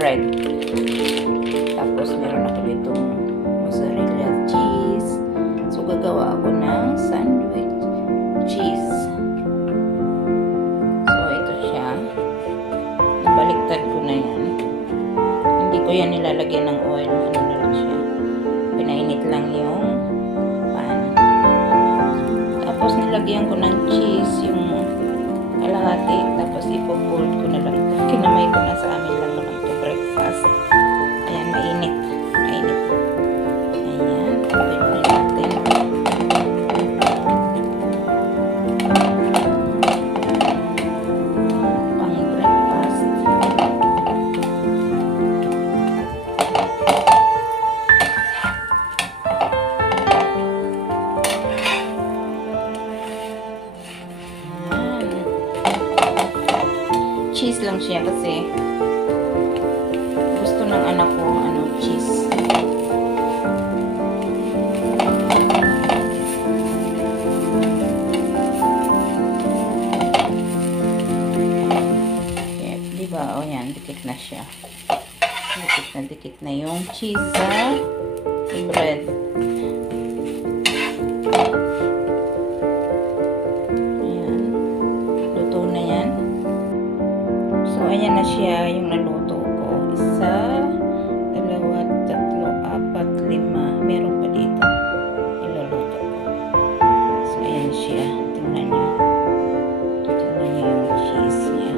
bread. Tapos meron ako ditong mozzarella cheese. So gagawa ako ng sandwich cheese. So ito siya. Nabaliktad ko na yan. Hindi ko yan nilalagyan ng oil. Ano na lang siya. Pinainit lang yung pan. Tapos nilagyan ko ng cheese yung kalahati. Tapos ipo-fold ko na lang. Kinamay ko na sa amin lang naman to breakfast. Ayan, mainit. Mainit. Ayan. Open na natin. Pang breakfast. Cheese lang siya kasi gusto ng anak ko cheese. Okay, diba? O yan, dikit na siya. Dikit na yung cheese sa bread. Ayan. Luto na yan. So, ayan na siya yung naluto ko. Isa, dalawa, tatlo, apat, lima. Meron pa dito. Iluluto ko. So, ayan siya. Tingnan nyo. Tingnan nyo yung cheese niya.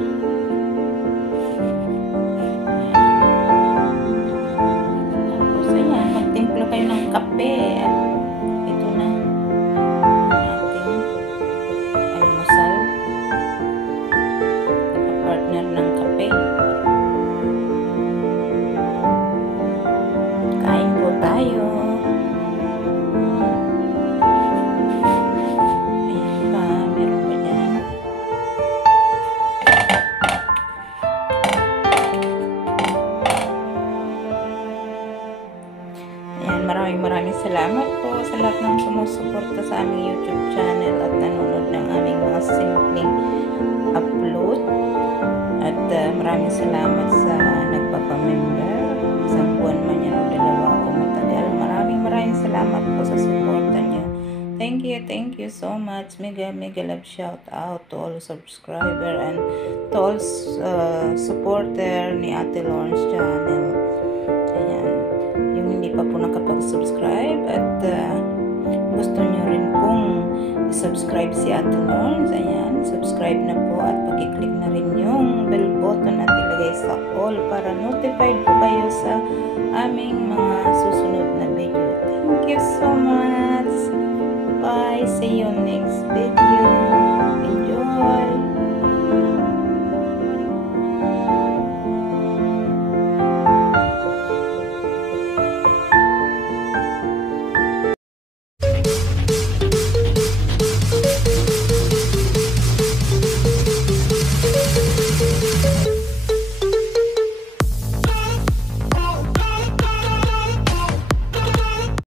Tapos, ayan. Magtimpla kayo ng kape. At ito na ating almusal. Partner ng kape. Kain po tayo. Ayan pa, meron pa dyan. Ayan, maraming salamat po sa lahat ng sumusuporta sa aming YouTube channel at nanonood ng aming mga simpleng upload. At maraming salamat sa nagpapamember. Isang buwan man yan o dalawa o matagal. Maraming salamat po sa suporta niyo. Thank you so much. Mega love shout out to all subscriber and to all supporter ni Ate Lawrence channel. Ayan. Yung hindi pa po nakapag-subscribe at gusto niyo rin pong subscribe si Ate Lawrence. Ayan, subscribe na po at pag-click na rin yung bell button at ilagay sa all para notified po kayo sa aming mga susunod na video. Thank you so much. Bye. See you next video. Enjoy.